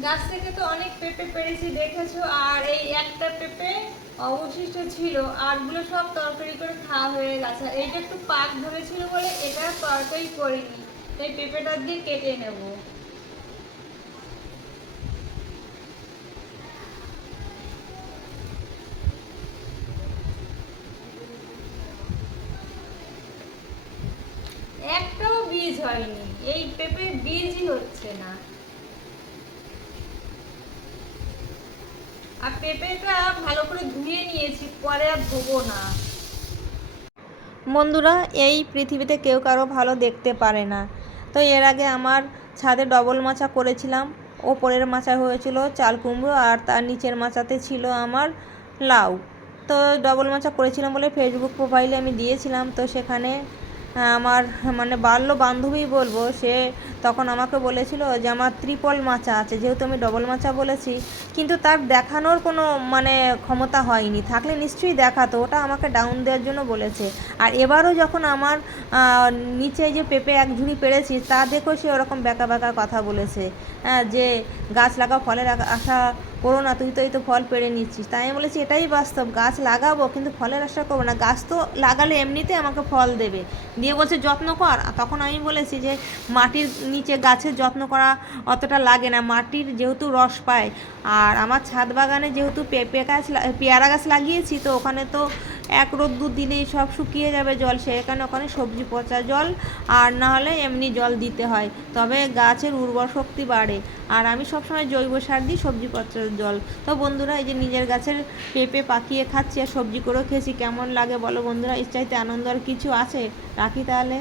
গাছ থেকে তো অনেক পেঁপে পেরেছি দেখেছো, আর এই একটা পেঁপে অবশিষ্ট ছিল, আরগুলো সব তরকারি করে খাওয়া হয়ে গেছে। এইটা একটু পাক ধরেছিল বলে এটা তরকারি করিনি, এই পেঁপেটা দিয়ে কেটে নেব। একটাও বীজ হয়নি, এই পেঁপে বীজই হচ্ছে না। আর পেঁপেটা ভালো করে ধুয়ে নিয়েছি, পরে আর ধোবো না। বন্ধুরা, এই পৃথিবীতে কেউ কারো ভালো দেখতে পারে না। তো এর আগে আমার ছাদে ডবল মাচা করেছিলাম। ওপরের মাচা হয়েছিল চাল কুমড়ো, আর তার নিচের মাচাতে ছিল আমার লাউ। তো ডবল মাচা করেছিলাম বলে ফেসবুক প্রোফাইলে আমি দিয়েছিলাম। তো সেখানে আমার মানে বাল্য বান্ধবী বলবো, সে তখন আমাকে বলেছিল যে আমার ত্রিপল মাচা আছে, যেহেতু আমি ডবল মাচা বলেছি। কিন্তু তার দেখানোর কোনো মানে ক্ষমতা হয়নি, থাকলে নিশ্চয়ই দেখাতো। ওটা আমাকে ডাউন দেওয়ার জন্য বলেছে। আর এবারও যখন আমার নিচে যে পেঁপে এক ঝুড়ি পেরেছি, তা দেখো সে ওরকম ব্যাকা ব্যাকা কথা বলেছে, যে গাছ লাগাও, ফলের আশা করো না, তুই তো এই তো ফল পেড়ে নিচ্ছিস। তাই আমি বলেছি এটাই বাস্তব, গাছ লাগাবো কিন্তু ফলের আশা করবো না। গাছ তো লাগালে এমনিতে আমাকে ফল দেবে। দিয়ে বলছে যত্ন কর। তখন আমি বলেছি যে মাটির নিচে গাছের যত্ন করা অতটা লাগে না, মাটির যেহেতু রস পায়। আর আমার ছাদ বাগানে যেহেতু পেয়ারা গাছ লাগিয়েছি, তো ওখানে তো এক রোদ্দুর দিলেই সব শুকিয়ে যাবে জল, সেখানে ওখানে সবজি পচা জল আর না হলে এমনি জল দিতে হয়, তবে গাছের উর্বর শক্তি বাড়ে। আর আমি সবসময় জৈব সার দিই সবজি পচা জল। তো বন্ধুরা, এই যে নিজের গাছের পেঁপে পাকিয়ে খাচ্ছি আর সবজি করেও খেয়েছি, কেমন লাগে বলো বন্ধুরা? এর চাইতে আনন্দ আর কিছু আছে? রাখি তাহলে।